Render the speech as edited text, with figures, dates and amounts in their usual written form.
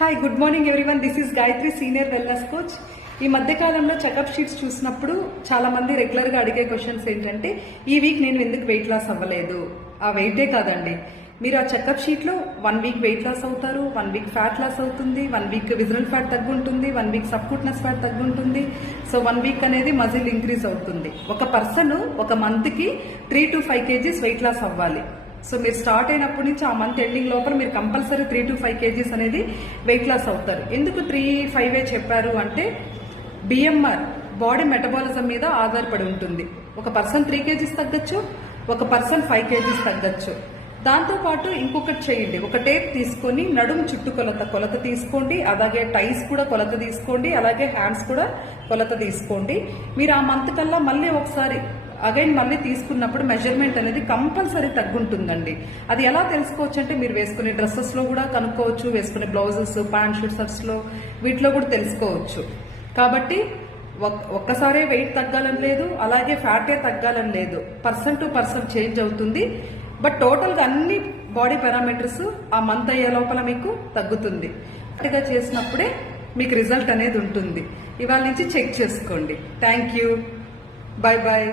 Hi, good morning everyone. This is Gayatri, senior wellness coach. ఈ మధ్య కాలంలో చెకప్ షీట్స్ చూసినప్పుడు చాలా మంది రెగ్యులర్ గా అడిగే క్వశ్చన్స్ ఏంటంటే, ఈ వీక్ నేను ఎందుకు వెయిట్ లాస్ అవ్వలేదు? ఆ వెయిటే కాదండి, మీరు ఆ చెకప్ షీట్ లో 1 వీక్ వెయిట్ లాస్ అవుతారు, 1 వీక్ ఫ్యాట్ లాస్ అవుతుంది, 1 వీక్ విజరల్ ఫ్యాట్ తగ్గుంటుంది, 1 వీక్ సబ్కుటనస్ ఫ్యాట్ తగ్గుంటుంది. సో 1 వీక్ అనేది మజిల్ ఇంక్రీజ్ అవుతుంది. ఒక పర్సన్ ఒక మంత్ కి 3 to 5 kgs వెయిట్ లాస్ అవ్వాలి. సో మీరు స్టార్ట్ అయినప్పటి నుంచి ఆ మంత్ ఎండింగ్ లోపల మీరు కంపల్సరీ 3 to 5 kgs అనేది వెయిట్ లాస్ అవుతారు. ఎందుకు 3-5 చెప్పారు అంటే, బిఎంఆర్ బాడీ మెటబాలిజం మీద ఆధారపడి ఉంటుంది. ఒక పర్సన్ 3 kgs తగ్గచ్చు, ఒక పర్సన్ 5 kgs తగ్గచ్చు. దాంతోపాటు ఇంకొకటి చేయండి, ఒక టేప్ తీసుకొని నడుము చుట్టూ కొలత తీసుకోండి, అలాగే టైస్ కూడా కొలత తీసుకోండి, అలాగే హ్యాండ్స్ కూడా కొలత తీసుకోండి. మీరు ఆ మంత్ కల్లా మళ్ళీ ఒకసారి అగైన్ మళ్ళీ తీసుకున్నప్పుడు మెజర్మెంట్ అనేది కంపల్సరీ తగ్గుంటుందండి. అది ఎలా తెలుసుకోవచ్చు అంటే, మీరు వేసుకునే డ్రెస్సెస్ లో కూడా కనుక్కోవచ్చు, వేసుకునే బ్లౌజెస్, ప్యాంట్ షర్ట్స్ లో వీటిలో కూడా తెలుసుకోవచ్చు. కాబట్టి ఒక్కసారే వెయిట్ తగ్గాలని లేదు, అలాగే ఫ్యాటే తగ్గాలని లేదు. పర్సన్ టు పర్సన్ చేంజ్ అవుతుంది. బట్ టోటల్ గా అన్ని బాడీ పారామీటర్స్ ఆ మంత్ అయ్యే లోపల మీకు తగ్గుతుంది. కరెక్ట్గా చేసినప్పుడే మీకు రిజల్ట్ అనేది ఉంటుంది. ఇవాళ నుంచి చెక్ చేసుకోండి. Thank you. Bye bye.